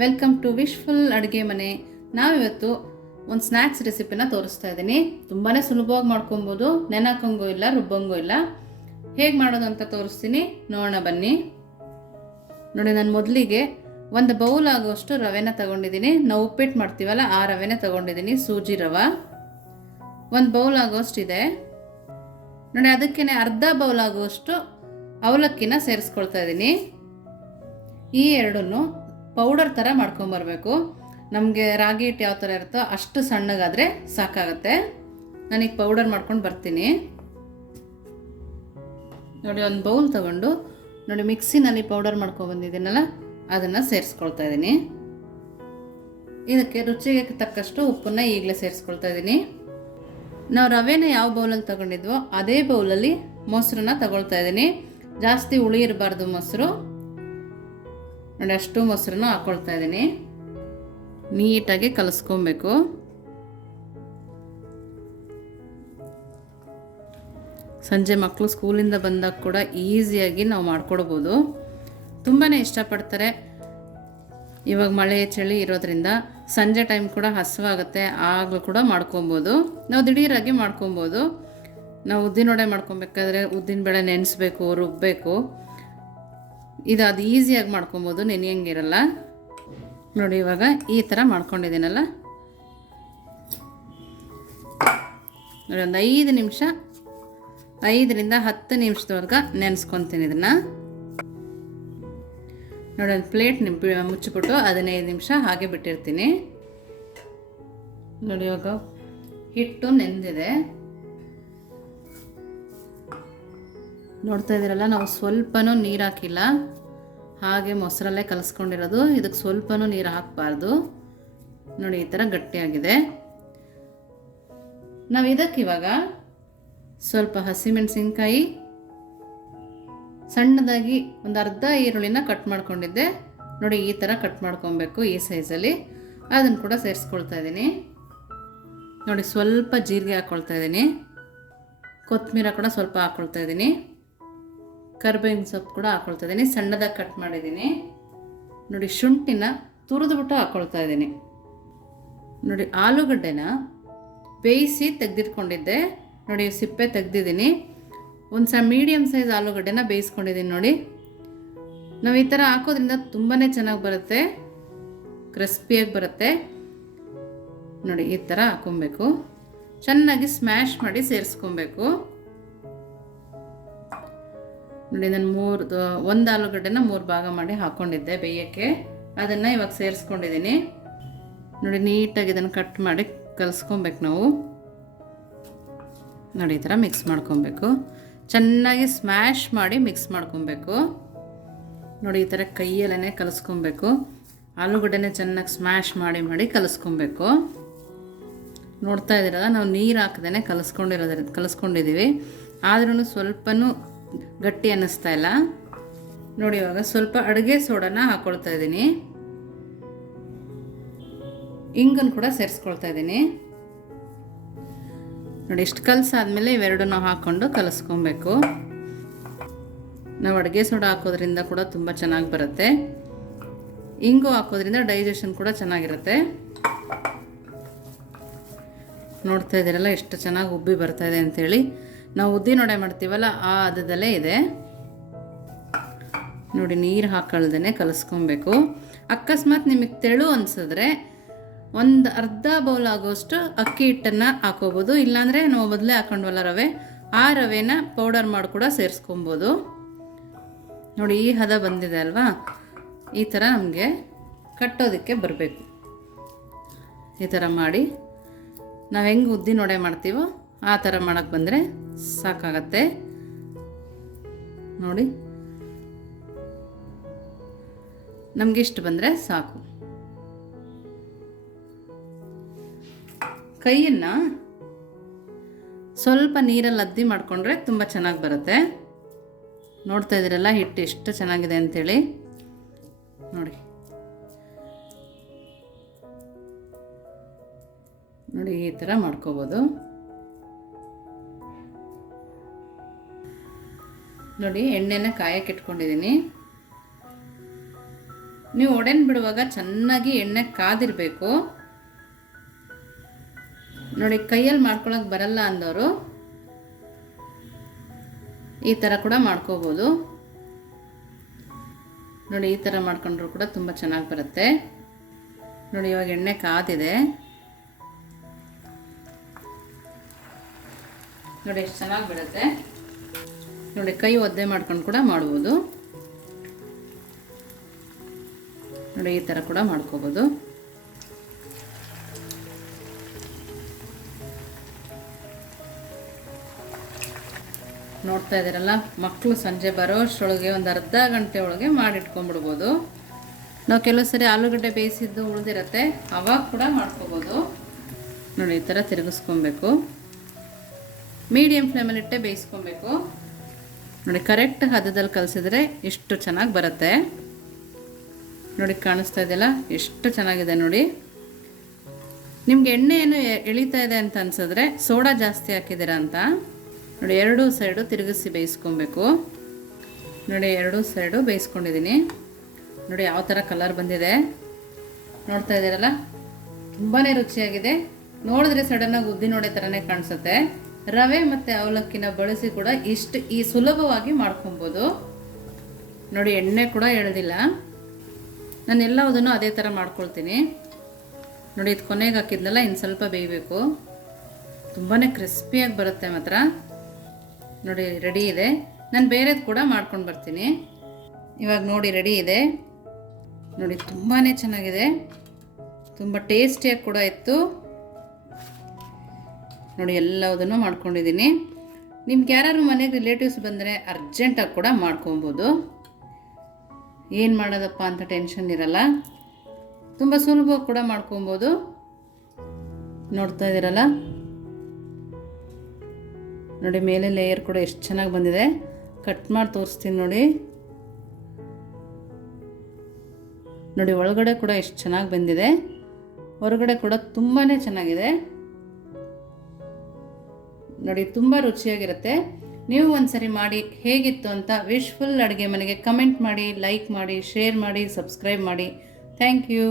Welcome to wishful ಅಡುಗೆ ಮನೆ. ನಾವಿವತ್ತು ಒಂದು ಸ್ನ್ಯಾಕ್ಸ್ ರೆಸಿಪಿನ ತೋರಿಸ್ತಾ ಇದ್ದೀನಿ. ತುಂಬಾ ಸುಲಭವಾಗಿ ಮಾಡ್ಕೊಬೋದು, ನೆನಕಂಗೂ ಇಲ್ಲ, ರುಬ್ಬಂಗೂ ಇಲ್ಲ. ಹೇಗೆ ಮಾಡೋದು ಅಂತ ತೋರಿಸ್ತೀನಿ, ನೋಡೋಣ ಬನ್ನಿ. ನೋಡಿ, ನಾನು ಮೊದಲಿಗೆ ಒಂದು ಬೌಲ್ ಆಗುವಷ್ಟು ರವೆನ ತಗೊಂಡಿದ್ದೀನಿ. ನಾವು ಉಪ್ಪಿಟ್ಟು ಮಾಡ್ತೀವಲ್ಲ ಆ ರವೆನ ತಗೊಂಡಿದ್ದೀನಿ, ಸೂಜಿ ರವೆ. ಒಂದು ಬೌಲ್ ಆಗುವಷ್ಟಿದೆ ನೋಡಿ. ಅದಕ್ಕೇ ಅರ್ಧ ಬೌಲ್ ಆಗುವಷ್ಟು ಅವಲಕ್ಕಿನ ಸೇರಿಸ್ಕೊಳ್ತಾ ಇದ್ದೀನಿ. ಈ ಎರಡನ್ನು ಪೌಡರ್ ಥರ ಮಾಡ್ಕೊಂಬರ್ಬೇಕು. ನಮಗೆ ರಾಗಿ ಹಿಟ್ಟು ಯಾವ ಥರ ಇರುತ್ತೋ ಅಷ್ಟು ಸಣ್ಣಗಾದರೆ ಸಾಕಾಗತ್ತೆ. ನಾನೀಗ ಪೌಡರ್ ಮಾಡ್ಕೊಂಡು ಬರ್ತೀನಿ. ನೋಡಿ, ಒಂದು ಬೌಲ್ ತಗೊಂಡು ನೋಡಿ ಮಿಕ್ಸಿನಲ್ಲಿ ಪೌಡರ್ ಮಾಡ್ಕೊಬಂದಿದ್ದೀನಲ್ಲ ಅದನ್ನು ಸೇರಿಸ್ಕೊಳ್ತಾ ಇದ್ದೀನಿ. ಇದಕ್ಕೆ ರುಚಿಗೆ ತಕ್ಕಷ್ಟು ಉಪ್ಪನ್ನು ಈಗಲೇ ಸೇರಿಸ್ಕೊಳ್ತಾ ಇದ್ದೀನಿ. ನಾವು ರವೆನ ಯಾವ ಬೌಲಲ್ಲಿ ತಗೊಂಡಿದ್ವೋ ಅದೇ ಬೌಲಲ್ಲಿ ಮೊಸರನ್ನ ತಗೊಳ್ತಾ ಇದ್ದೀನಿ. ಜಾಸ್ತಿ ಹುಳಿ ಇರಬಾರ್ದು ಮೊಸರು. ನೋಡಿ, ಅಷ್ಟು ಮೊಸರನ್ನು ಹಾಕ್ಕೊಳ್ತಾ ಇದ್ದೀನಿ. ನೀಟಾಗಿ ಕಲಿಸ್ಕೊಬೇಕು. ಸಂಜೆ ಮಕ್ಕಳು ಸ್ಕೂಲಿಂದ ಬಂದಾಗ ಕೂಡ ಈಸಿಯಾಗಿ ನಾವು ಮಾಡ್ಕೊಡ್ಬೋದು. ತುಂಬಾ ಇಷ್ಟಪಡ್ತಾರೆ. ಇವಾಗ ಮಳೆ ಚಳಿ ಇರೋದ್ರಿಂದ ಸಂಜೆ ಟೈಮ್ ಕೂಡ ಹಸಿವಾಗುತ್ತೆ, ಆಗಲೂ ಕೂಡ ಮಾಡ್ಕೊಬೋದು. ನಾವು ದಿಢೀರಾಗಿ ಮಾಡ್ಕೊಬೋದು. ನಾವು ಉದ್ದಿನವಡೆ ಮಾಡ್ಕೊಬೇಕಾದ್ರೆ ಉದ್ದಿನಬೇಳೆ ನೆನೆಸ್ಬೇಕು, ರುಬ್ಬಬೇಕು. ಅದು ಈಸಿಯಾಗಿ ಮಾಡ್ಕೊಬೋದು, ನೆನೆಯಂಗಿರಲ್ಲ. ನೋಡಿ, ಇವಾಗ ಈ ಥರ ಮಾಡ್ಕೊಂಡಿದ್ದೀನಲ್ಲ. ನೋಡಿ, ಒಂದು 5 ನಿಮಿಷ, 5ರಿಂದ 10 ನಿಮಿಷದವರೆಗೆ ನೆನೆಸ್ಕೊತೀನಿ ಇದನ್ನು. ನೋಡಿ, ಒಂದು ಪ್ಲೇಟ್ ಮುಚ್ಚಿಬಿಟ್ಟು 15 ನಿಮಿಷ ಹಾಗೆ ಬಿಟ್ಟಿರ್ತೀನಿ. ನೋಡಿ, ಇವಾಗ ಹಿಟ್ಟು ನೆಂದಿದೆ. ನೋಡ್ತಾ ಇದ್ದೀರಲ್ಲ, ನಾವು ಸ್ವಲ್ಪನೂ ನೀರು ಹಾಕಿಲ್ಲ, ಹಾಗೆ ಮೊಸರಲ್ಲೇ ಕಲಿಸ್ಕೊಂಡಿರೋದು. ಇದಕ್ಕೆ ಸ್ವಲ್ಪನೂ ನೀರು ಹಾಕಬಾರ್ದು. ನೋಡಿ, ಈ ಥರ ಗಟ್ಟಿಯಾಗಿದೆ. ನಾವು ಇದಕ್ಕಿವಾಗ ಸ್ವಲ್ಪ ಹಸಿಮೆಣಸಿನ್ಕಾಯಿ, ಸಣ್ಣದಾಗಿ ಒಂದು ಅರ್ಧ ಈರುಳ್ಳಿನ ಕಟ್ ಮಾಡ್ಕೊಂಡಿದ್ದೆ. ನೋಡಿ, ಈ ಥರ ಕಟ್ ಮಾಡ್ಕೊಬೇಕು, ಈ ಸೈಜಲ್ಲಿ. ಅದನ್ನು ಕೂಡ ಸೇರಿಸ್ಕೊಳ್ತಾ ಇದ್ದೀನಿ. ನೋಡಿ, ಸ್ವಲ್ಪ ಜೀರಿಗೆ ಹಾಕ್ಕೊಳ್ತಾ ಇದ್ದೀನಿ. ಕೊತ್ತಂಬರಿ ಕೂಡ ಸ್ವಲ್ಪ ಹಾಕ್ಕೊಳ್ತಾ ಇದ್ದೀನಿ. ಕರಿಬೇವಿನ ಸೊಪ್ಪು ಕೂಡ ಹಾಕ್ಕೊಳ್ತಾ ಇದ್ದೀನಿ, ಸಣ್ಣದಾಗಿ ಕಟ್ ಮಾಡಿದ್ದೀನಿ. ನೋಡಿ, ಶುಂಠಿನ ತುರಿದ್ಬಿಟ್ಟು ಹಾಕ್ಕೊಳ್ತಾ ಇದ್ದೀನಿ. ನೋಡಿ, ಆಲೂಗಡ್ಡೆನ ಬೇಯಿಸಿ ತೆಗೆದಿಟ್ಕೊಂಡಿದ್ದೆ. ನೋಡಿ, ಸಿಪ್ಪೆ ತೆಗೆದಿದ್ದೀನಿ. ಒಂದು ಮೀಡಿಯಮ್ ಸೈಜ್ ಆಲೂಗಡ್ಡೆನ ಬೇಯಿಸ್ಕೊಂಡಿದ್ದೀನಿ. ನೋಡಿ, ನಾವು ಈ ಥರ ಹಾಕೋದ್ರಿಂದ ತುಂಬಾ ಚೆನ್ನಾಗಿ ಬರುತ್ತೆ, ಕ್ರಿಸ್ಪಿಯಾಗಿ ಬರುತ್ತೆ. ನೋಡಿ, ಈ ಥರ ಹಾಕ್ಕೊಬೇಕು. ಚೆನ್ನಾಗಿ ಸ್ಮ್ಯಾಶ್ ಮಾಡಿ ಸೇರಿಸ್ಕೊಬೇಕು. ನೋಡಿ, ನಾನು ಒಂದು ಆಲೂಗಡ್ಡೆನ 3 ಭಾಗ ಮಾಡಿ ಹಾಕ್ಕೊಂಡಿದ್ದೆ ಬೇಯೋಕ್ಕೆ. ಅದನ್ನು ಇವಾಗ ಸೇರಿಸ್ಕೊಂಡಿದ್ದೀನಿ. ನೋಡಿ, ನೀಟಾಗಿ ಇದನ್ನು ಕಟ್ ಮಾಡಿ ಕಲಿಸ್ಕೊಬೇಕು ನಾವು. ನೋಡಿ, ಈ ಥರ ಮಿಕ್ಸ್ ಮಾಡ್ಕೊಬೇಕು. ಚೆನ್ನಾಗಿ ಸ್ಮ್ಯಾಶ್ ಮಾಡಿ ಮಿಕ್ಸ್ ಮಾಡ್ಕೊಬೇಕು. ನೋಡಿ, ಈ ಥರ ಕೈಯಲ್ಲೇ ಕಲಿಸ್ಕೊಬೇಕು. ಆಲೂಗಡ್ಡೆನೇ ಚೆನ್ನಾಗಿ ಸ್ಮ್ಯಾಶ್ ಮಾಡಿ ಕಲಿಸ್ಕೊಬೇಕು. ನೋಡ್ತಾ ಇದ್ದೀರಲ್ಲ, ನಾವು ನೀರು ಹಾಕದೇ ಕಲಿಸ್ಕೊಂಡಿದ್ದೀವಿ. ಆದ್ರೂ ಸ್ವಲ್ಪನೂ ಗಟ್ಟಿ ಅನ್ನಿಸ್ತಾ ಇಲ್ಲ. ನೋಡಿ, ಇವಾಗ ಸ್ವಲ್ಪ ಅಡುಗೆ ಸೋಡಾನ ಹಾಕ್ಕೊಳ್ತಾ ಇದ್ದೀನಿ. ಇಂಗನ್ನು ಕೂಡ ಸೇರಿಸ್ಕೊಳ್ತಾ ಇದ್ದೀನಿ. ನೋಡಿ, ಇಷ್ಟು ಕಲಸಾದ್ಮೇಲೆ ಇವೆರಡನ್ನ ಹಾಕ್ಕೊಂಡು ಕಲಿಸ್ಕೊಬೇಕು. ನಾವು ಅಡುಗೆ ಸೋಡಾ ಹಾಕೋದ್ರಿಂದ ಕೂಡ ತುಂಬ ಚೆನ್ನಾಗಿ ಬರುತ್ತೆ. ಇಂಗು ಹಾಕೋದ್ರಿಂದ ಡೈಜೆಷನ್ ಕೂಡ ಚೆನ್ನಾಗಿರುತ್ತೆ. ನೋಡ್ತಾ ಇದ್ದೀರಲ್ಲ ಎಷ್ಟು ಚೆನ್ನಾಗಿ ಉಬ್ಬಿ ಬರ್ತಾ ಇದೆ ಅಂಥೇಳಿ. ನಾವು ಉದ್ದಿನವಡೆ ಮಾಡ್ತೀವಲ್ಲ ಆ ಹದದಲ್ಲೇ ಇದೆ. ನೋಡಿ, ನೀರು ಹಾಕೊಳ್ದೇ ಕಲಿಸ್ಕೊಬೇಕು. ಅಕಸ್ಮಾತ್ ನಿಮಗೆ ತೆಳು ಅನಿಸಿದ್ರೆ ಒಂದು ಅರ್ಧ ಬೌಲ್ ಆಗೋಷ್ಟು ಅಕ್ಕಿ ಹಿಟ್ಟನ್ನು ಹಾಕೋಬೋದು. ಇಲ್ಲಾಂದರೆ ನಾವು ಮೊದಲೇ ಹಾಕೊಂಡ್ವಲ್ಲ ರವೆ, ಆ ರವೆನ ಪೌಡರ್ ಮಾಡಿ ಕೂಡ ಸೇರಿಸ್ಕೊಬೋದು. ನೋಡಿ, ಈ ಹದ ಬಂದಿದೆ ಅಲ್ವಾ, ಈ ಥರ ನಮಗೆ ಕಟ್ಟೋದಕ್ಕೆ ಬರಬೇಕು. ಈ ಥರ ಮಾಡಿ ನಾವು ಹೆಂಗೆ ಉದ್ದಿನವಡೆ ಮಾಡ್ತೀವೋ ಆ ಥರ ಮಾಡೋಕ್ಕೆ ಬಂದರೆ ಸಾಕಾಗತ್ತೆ. ನೋಡಿ, ನಮಗಿಷ್ಟು ಬಂದರೆ ಸಾಕು. ಕೈಯನ್ನು ಸ್ವಲ್ಪ ನೀರಲ್ಲಿ ಅದ್ದಿ ಮಾಡಿಕೊಂಡ್ರೆ ತುಂಬ ಚೆನ್ನಾಗಿ ಬರುತ್ತೆ. ನೋಡ್ತಾ ಇದ್ದೀರಲ್ಲ ಹಿಟ್ಟು ಎಷ್ಟು ಚೆನ್ನಾಗಿದೆ ಅಂಥೇಳಿ. ನೋಡಿ, ನೋಡಿ, ಈ ಥರ ಮಾಡ್ಕೋಬೋದು. ನೋಡಿ, ಎಣ್ಣೆನ ಕಾಯಕ್ಕೆ ಇಟ್ಕೊಂಡಿದ್ದೀನಿ. ನೀವು ಒಡೆನ್ ಬಿಡುವಾಗ ಚೆನ್ನಾಗಿ ಎಣ್ಣೆ ಕಾದಿರಬೇಕು. ನೋಡಿ, ಕೈಯಲ್ಲಿ ಮಾಡ್ಕೊಳಕ್ಕೆ ಬರಲ್ಲ ಅಂದವರು ಈ ಥರ ಕೂಡ ಮಾಡ್ಕೋಬೋದು. ನೋಡಿ, ಈ ಥರ ಮಾಡ್ಕೊಂಡ್ರು ಕೂಡ ತುಂಬ ಚೆನ್ನಾಗಿ ಬರುತ್ತೆ. ನೋಡಿ, ಇವಾಗ ಎಣ್ಣೆ ಕಾದಿದೆ. ನೋಡಿ ಎಷ್ಟು ಚೆನ್ನಾಗಿ ಬರುತ್ತೆ. ನೋಡಿ, ಕೈ ಒದ್ದೆ ಮಾಡ್ಕೊಂಡು ಕೂಡ ಮಾಡ್ಬೋದು. ನೋಡಿ, ಈ ಥರ ಕೂಡ ಮಾಡ್ಕೋಬೋದು. ನೋಡ್ತಾ ಇದ್ದೀರಲ್ಲ, ಮಕ್ಕಳು ಸಂಜೆ ಬರೋ ಅಷ್ಟರೊಳಗೆ ಒಂದು ಅರ್ಧ ಗಂಟೆ ಒಳಗೆ ಮಾಡಿಟ್ಕೊಂಡ್ಬಿಡ್ಬೋದು. ನಾವು ಕೆಲವು ಸರಿ ಆಲೂಗಡ್ಡೆ ಬೇಯಿಸಿದ್ದು ಉಳಿದಿರತ್ತೆ, ಅವಾಗ ಕೂಡ ಮಾಡ್ಕೋಬೋದು. ನೋಡಿ, ಈ ಥರ ತಿರುಗಿಸ್ಕೊಬೇಕು. ಮೀಡಿಯಮ್ ಫ್ಲೇಮಲ್ಲಿ ಇಟ್ಟೆ ಬೇಯಿಸ್ಕೊಬೇಕು. ನೋಡಿ, ಕರೆಕ್ಟ್ ಹದದಲ್ಲಿ ಕಲಿಸಿದ್ರೆ ಇಷ್ಟು ಚೆನ್ನಾಗಿ ಬರುತ್ತೆ. ನೋಡಿ, ಕಾಣಿಸ್ತಾ ಇದೆಯಲ್ಲ ಎಷ್ಟು ಚೆನ್ನಾಗಿದೆ ನೋಡಿ. ನಿಮ್ಗೆ ಎಣ್ಣೆ ಏನು ಎಳಿತಾ ಇದೆ ಅಂತ ಅನ್ಸಿದ್ರೆ ಸೋಡಾ ಜಾಸ್ತಿ ಹಾಕಿದ್ದೀರಾ ಅಂತ. ನೋಡಿ, ಎರಡೂ ಸೈಡು ತಿರುಗಿಸಿ ಬೇಯಿಸ್ಕೊಬೇಕು. ನೋಡಿ, ಎರಡೂ ಸೈಡು ಬೇಯಿಸ್ಕೊಂಡಿದ್ದೀನಿ. ನೋಡಿ ಯಾವ ಥರ ಕಲರ್ ಬಂದಿದೆ ನೋಡ್ತಾ ಇದ್ದೀರಲ್ಲ, ತುಂಬಾ ರುಚಿಯಾಗಿದೆ. ನೋಡಿದ್ರೆ ಸಡನ್ನಾಗಿ ಉದ್ದಿನೋಡೆ ಥರನೇ ಕಾಣಿಸುತ್ತೆ. ರವೆ ಮತ್ತು ಅವಲಕ್ಕಿನ ಬಳಸಿ ಕೂಡ ಈ ಸುಲಭವಾಗಿ ಮಾಡ್ಕೊಬೋದು. ನೋಡಿ, ಎಣ್ಣೆ ಕೂಡ ಎಳೆದಿಲ್ಲ. ನಾನು ಎಲ್ಲವುದನ್ನು ಅದೇ ಥರ ಮಾಡ್ಕೊಳ್ತೀನಿ. ನೋಡಿ, ಇದು ಕೊನೆಗೆ ಹಾಕಿದ್ನಲ್ಲ, ಇನ್ನು ಸ್ವಲ್ಪ ಬೇಯಬೇಕು. ತುಂಬಾ ಕ್ರಿಸ್ಪಿಯಾಗಿ ಬರುತ್ತೆ ಮಾತ್ರ. ನೋಡಿ, ರೆಡಿ ಇದೆ. ನಾನು ಬೇರೆದು ಕೂಡ ಮಾಡ್ಕೊಂಡು ಬರ್ತೀನಿ. ಇವಾಗ ನೋಡಿ, ರೆಡಿ ಇದೆ. ನೋಡಿ, ತುಂಬಾ ಚೆನ್ನಾಗಿದೆ, ತುಂಬ ಟೇಸ್ಟಿಯಾಗಿ ಕೂಡ ಇತ್ತು. ನೋಡಿ, ಎಲ್ಲವುದನ್ನು ಮಾಡ್ಕೊಂಡಿದ್ದೀನಿ. ನಿಮ್ಗೆ ಯಾರು ಮನೆಗೆ ರಿಲೇಟಿವ್ಸ್ ಬಂದರೆ ಅರ್ಜೆಂಟಾಗಿ ಕೂಡ ಮಾಡ್ಕೊಬೋದು. ಏನು ಮಾಡೋದಪ್ಪ ಅಂತ ಟೆನ್ಷನ್ ಇರಲ್ಲ, ತುಂಬ ಸುಲಭವಾಗಿ ಕೂಡ ಮಾಡ್ಕೊಬೋದು. ನೋಡ್ತಾ ಇದ್ದೀರಲ್ಲ, ನೋಡಿ ಮೇಲೆ ಲೇಯರ್ ಕೂಡ ಎಷ್ಟು ಚೆನ್ನಾಗಿ ಬಂದಿದೆ. ಕಟ್ ಮಾಡಿ ತೋರಿಸ್ತೀನಿ ನೋಡಿ. ನೋಡಿ, ಒಳಗಡೆ ಕೂಡ ಎಷ್ಟು ಚೆನ್ನಾಗಿ ಬಂದಿದೆ, ಹೊರಗಡೆ ಕೂಡ ತುಂಬಾ ಚೆನ್ನಾಗಿದೆ. ನೋಡಿ, ತುಂಬ ರುಚಿಯಾಗಿರುತ್ತೆ. ನೀವು ಒಂದ್ಸರಿ ಮಾಡಿ ಹೇಗಿತ್ತು ಅಂತ ವಿಶ್ಫುಲ್ ಅಡುಗೆ ಮನೆಗೆ ಕಮೆಂಟ್ ಮಾಡಿ, ಲೈಕ್ ಮಾಡಿ, ಶೇರ್ ಮಾಡಿ, ಸಬ್ಸ್ಕ್ರೈಬ್ ಮಾಡಿ. Thank you.